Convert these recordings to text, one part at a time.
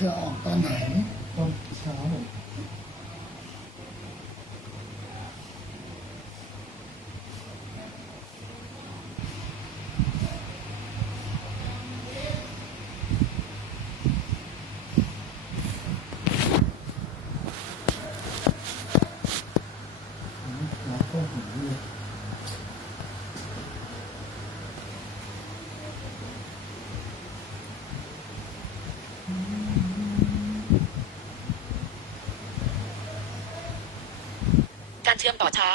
เธอออกตอนไหนตอนเช้า แล้วก็หูเลย การเชื่อม ต่อช้า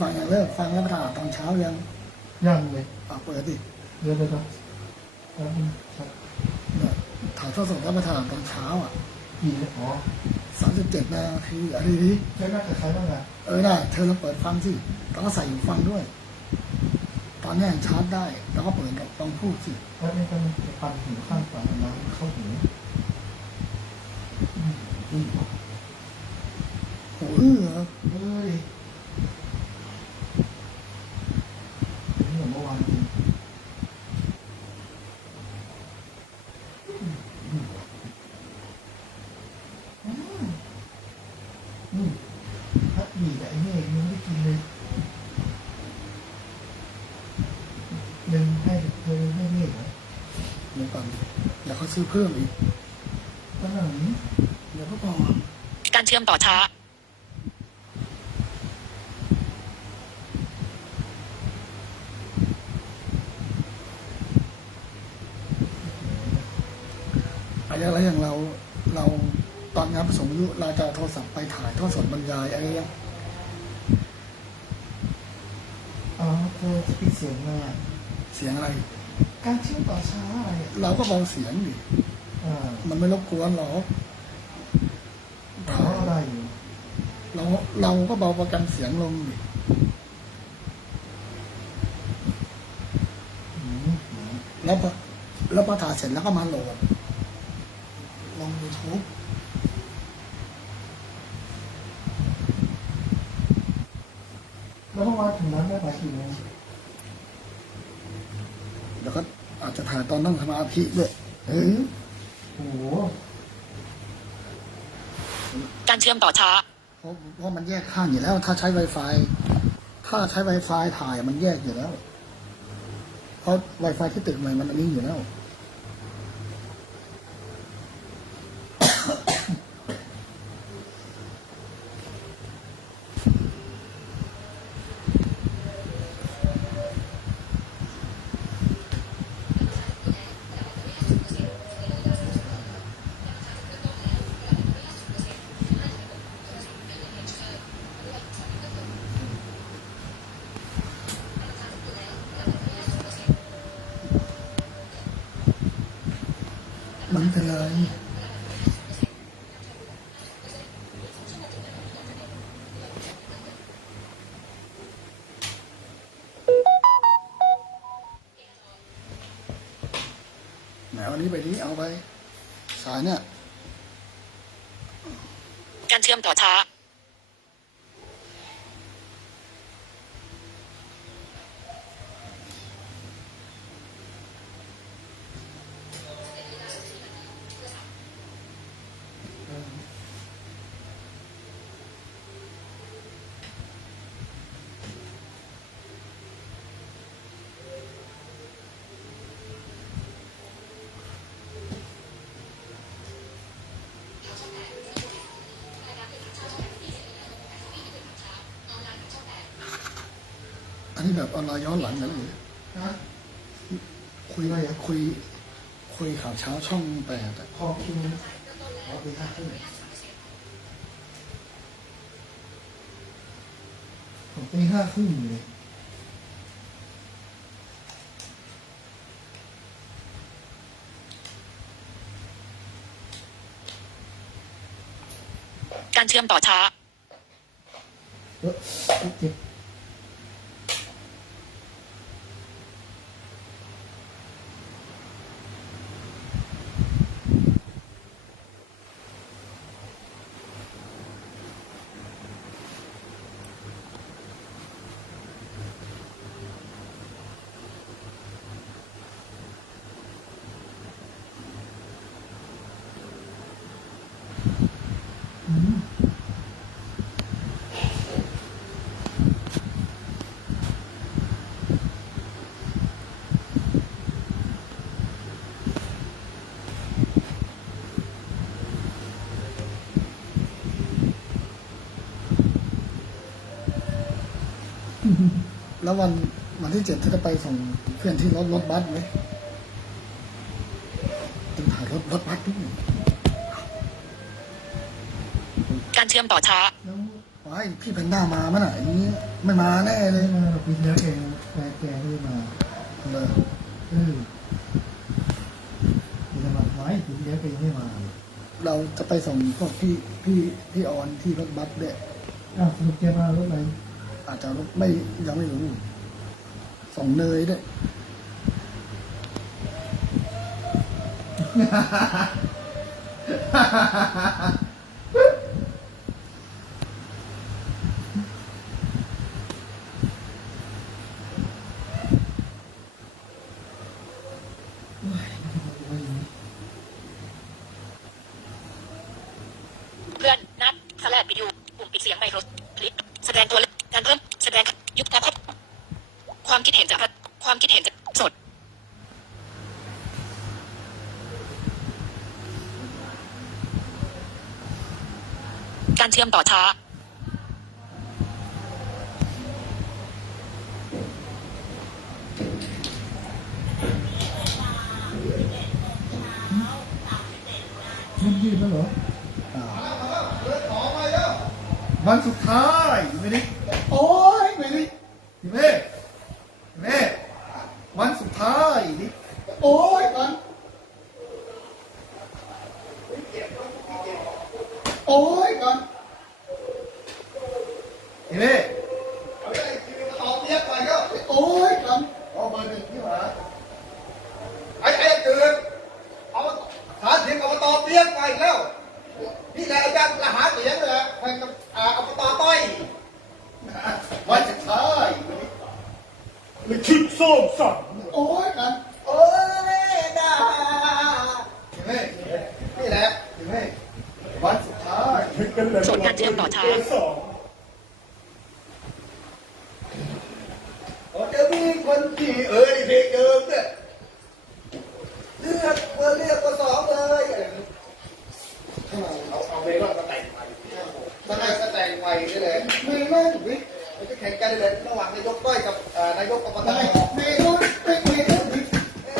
ฟังอย่างเลิกฟังแล้วมาถ่ายตอนเช้ายังยังเลยอะเปิดดิเดี๋ยวเดี๋ยวเดี๋ยวแป๊บนึงครับเนี่ยถ่ายทอดสดแล้วมาถ่ายตอนเช้าอะกี่เลยอ๋อสามสิบเจ็ดนาทีอะไรดิใช้หน้ากับใครบ้างอะเออได้เธอลองเปิดฟังสิแล้วก็ใส่หูฟังด้วย ตอนนี้ยังชาร์จได้ แล้วก็เปิดลองพูดสิแป๊บนึงแป๊บนึงจะปั่นหูข้างปั่นน้ำเข้าหูอืมอืม หูอื้อเหรอเฮ้ยนี่เหมือนเมื่อวานจริงอืมอืมอืมพัดหมี่กับไอ้เนี่ยยังไม่ได้กินเลยยังให้เธอให้เนี่ยเหรอเดี๋ยวก่อนเดี๋ยวเขาซื้อเพิ่มอีกตอนไหนเดี๋ยวก็พอการเชื่อมต่อช้า อะไรอะไรอย่างเราเราตอนงานผสมอายุเราจะเอาโทรศัพท์ไปถ่ายทอดสดบรรยายอะไรยังอ๋อเธอจะปิดเสียงมาเสียงอะไร การเชื่อมต่อช้าอะไรอะเราก็เบาเสียงดิอ่ามันไม่รบกวนหรอกเขาอะไรอยู่เราเราก็เบาประกันเสียงลงดิอืมแล้วพอแล้วพอถ่ายเสร็จแล้วก็มาโหลด ลงยูทูบแล้วเมื่อวานถึงนั้นได้ไปกี่โมงแล้วก็อาจจะถ่ายตอนนั่งสมาธิด้วยเออโอ้โหการเชื่อมต่อช้า เพราะเพราะมันแยกข้างอยู่แล้ว ถ้าใช้ Wi-Fi ถ้าใช้ Wi-Fi ถ่ายมันแยกอยู่แล้ว เพราะ Wi-Fi ที่ตึกใหม่มันอันนี้อยู่แล้ว อาอันนี้ไปนี้เอาไป สายเนี่ย การเชื่อมต่อช้า อันนี้แบบออนไลน์ย้อนหลังนะหรือฮะคุยคุย คุยข่าวเช้าช่องแปดอะพอคิวขอไปห้าครึ่งผมตีห้าครึ่งอยู่เลยการเชื่อมต่อช้า เออเจ็บ แล้ววันวันที่เจ็ดเธอจะไปส่งเพื่อนที่รถรถบัสไหมต้องถ่ายรถรถบัสด้วยการเชื่อมต่อช้าแล้วว้ายพี่แพนด้ามามั้ยน่ะอย่างนี้ไม่มาแน่เลไม่ยมาหรอกปีที่แล้วแกแกแกไม่ได้มาเลยเออปีที่มาไว้ปีที่แล้วแกยังไม่มา เราจะไปส่งพวกพี่พี่พี่ออนที่รถบัสเนี่ยอ้าวสรุปแกมารถอะไร อาจจะไม่ยังไม่รู้ส่งเนยด้วยเพื่อน นัดสแลดวิดีโอปุ่มปิดเสียงไมโครคลิป แสดงตัวเลขการเพิ่ม แสดงยุคแท็บความคิดเห็นจากความคิดเห็นจากสด การเชื่อมต่อช้า มันยืดแล้วเหรอ อ่า วันสุดท้ายไม่ได้ โอ้ยไม่ได้ พี่เม่พี่เม่วันสุดท้ายนี่ โอ้ยก่อนโอ้ยก่อน พี่เม่ ตอบเรียกไปก็ โอ้ยก่อน เอาเบอร์หนึ่งที่หมาไอ้ไอ้เกินเอาหาเสียงอบตเรียกไปแล้ว นี่แหละหาเสียงเลยแข่งกับอ่าอบตต้อยวันสุดท้ายมันคิดส้มสั่นโอ้ยก่อนโอ้ยดาพี่เม่นี่แหละพี่เม่วันสุดท้ายส่วนการเชื่อมต่อช้าผมจะมีคนที่เอ้ยเพลงเดิมเนี่ยเลือกเบอร์เรียกก็สองเลยเอาเอาเพลงว่าก็แต่งใหม่ก็ได้ก็แต่งใหม่นี่แหละ ไม่เล่นวิ มันจะแข่งกันเลยระหว่างนายกต้อยกับเอ่อ นายกอบตได้ไม่ไม่เล่นวิ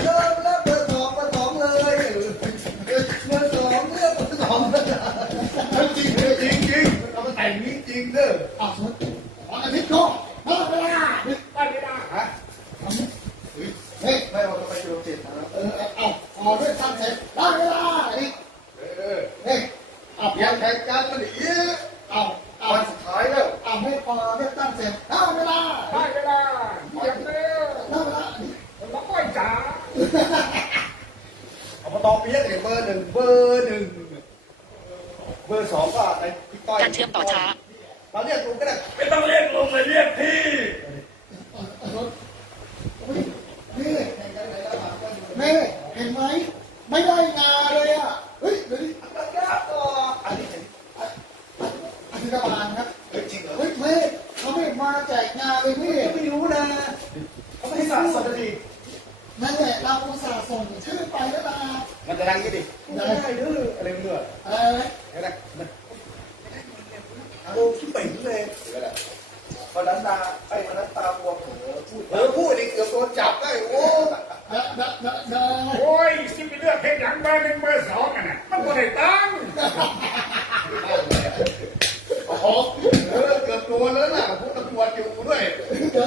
เริ่มแล้วเบอร์สองเบอร์สองเลยเบอร์สองเลือกเบอร์สองจริงจริงจริงเอามาแต่งนี้จริงเด้ออะสมมติวันอาทิตย์ก็มาเวลาได้ไม่ได้ฮะเฮ้ยไม่เราจะไปดูจิตนะเออเอาเอาด้วยทำเสร็จได้เวลาอีก เออ เฮ้ยเอา เปลี่ยนแข่งกันมันอีก เอาเอา วันสุดท้ายแล้ว เอาไม่พอเลือกตั้งเสร็จได้เวลา ได้เวลาเยี่ยมเลย ได้เวลา เราก้อยจ๋าอบตเปียกเนี่ยเบอร์หนึ่งเบอร์หนึ่งเบอร์สองก็ในพี่ต้อย การเชื่อมต่อช้า เราเรียกลุงก็ได้ไม่ต้องเรียกลงเลยเรียกพี่รถนี่นี่เห็นไหมไม่ได้งานเลยอะเฮ้ยเดี๋ยวนี้มันยากต่ออันนี้เห็นอธิบาลครับเฮ้ยจริงเหรอเฮ้ยเฮ้ยเขาไม่มาแจกงานเลยพี่ไม่รู้นะเขาไม่สั่งสวัสดีนั่นแหละเราอุตส่าห์ส่งชื่อไปแล้วนะมันจะดังยี่ดิได้เด้ออะไรเมื่ออะไรนะ เห็นไหมโอ้คิดไปเลยวันนั้นตาไอ้วันนั้นตาบวมเออพูดอีกเกือบโดนจับได้โอ้เดะเดะเดะเดะโอ้ยสิไปเลือกเพลงหนังเบอร์หนึ่งเบอร์สองกันนะมันก็ได้ตังค์โหเออเกือบโดนแล้วน่ะพวกตำรวจอยู่ด้วย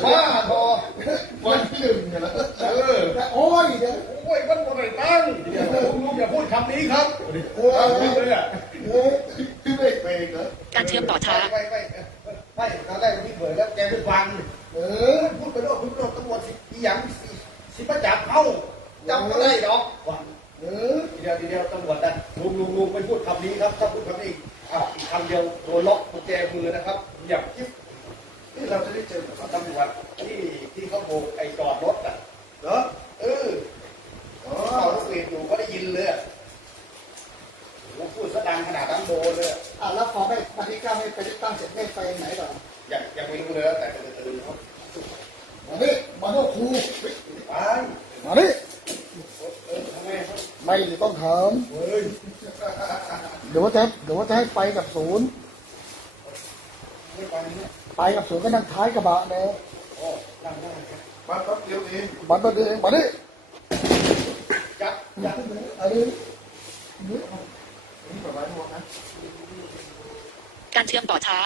บ้าพอวันที่หนึ่งเนี่ยนะเออแต่โอ้ยเดี๋ยวโอ้ยมันก็ได้ตังค์เดี๋ยวคุณลุงอย่าพูดคำนี้ครับโอ้ยพูดเลยอะเฮ้ยพี่ไม่เปย์เหรอ การเชื่อมต่อช้า ไม่ไม่ไม่ครั้งแรกที่เผยแล้วแกไม่ฟังเออพูดไปโลกคุณโลกตำรวจสิยังสิประจับเขาจับก็ได้หรอกว่าเออทีเดียวทีเดียวตำรวจนะลุงลุงลุงไปพูดคำนี้ครับถ้าพูดคำนี้อะอีกคำเดียวโดนล็อกกุญแจมือนะครับอย่าคิดนี่เราจะได้เจอกับตำรวจที่ที่เขาโบกไอ้จอดรถอะเหรอเออเขาลูกเวรอยู่ก็ได้ยินเลยอะโอ้พูดซะดังขนาดนั้นโดนเลย แล้วพอไม่วันที่เก้ไม่ไปเลืตั้งเสร็จไม่ไปไหนต่ออยากอยากไปรู้เลยแต่จะตื่นเขามาดิมาโนครูไปมาดิไม่ต้องถามเดี๋ยวว่าจะเดี๋ยวว่าจะให้ไปกับศูนย์ไปกับศูนย์ก็นั่งท้ายกระบะแล้วบัตรเดียวเองบัตรเดียวเองมาดิจับจับอะไรนี่ประมาณนี้นะ การเชื่อมต่อช้า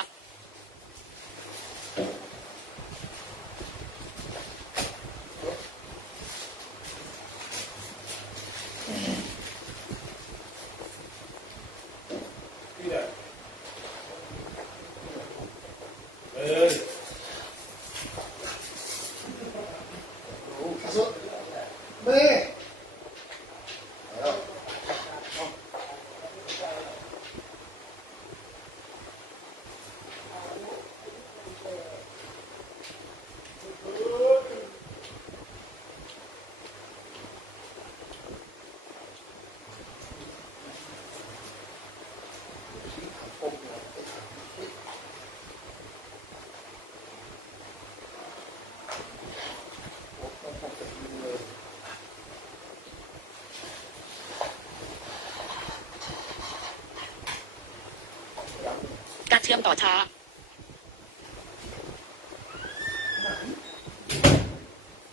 อมต่อช้า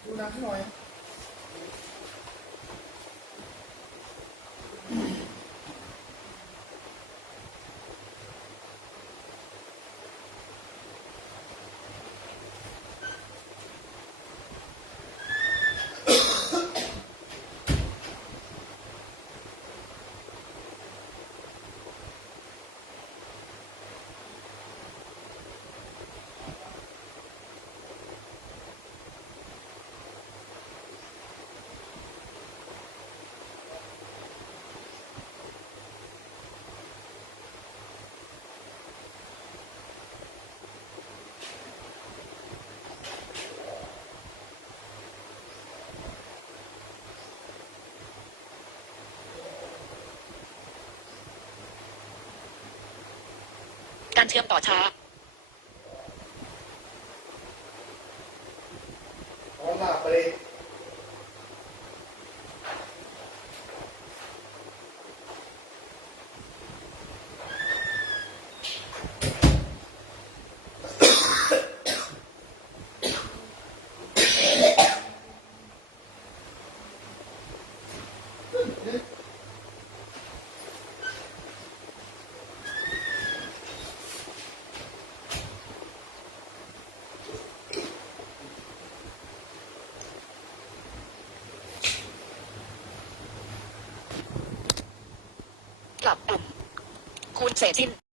ดูน้ำหน่อย การเชื่อมต่อช้า ปรับปุ่มคูณเศษสิ้น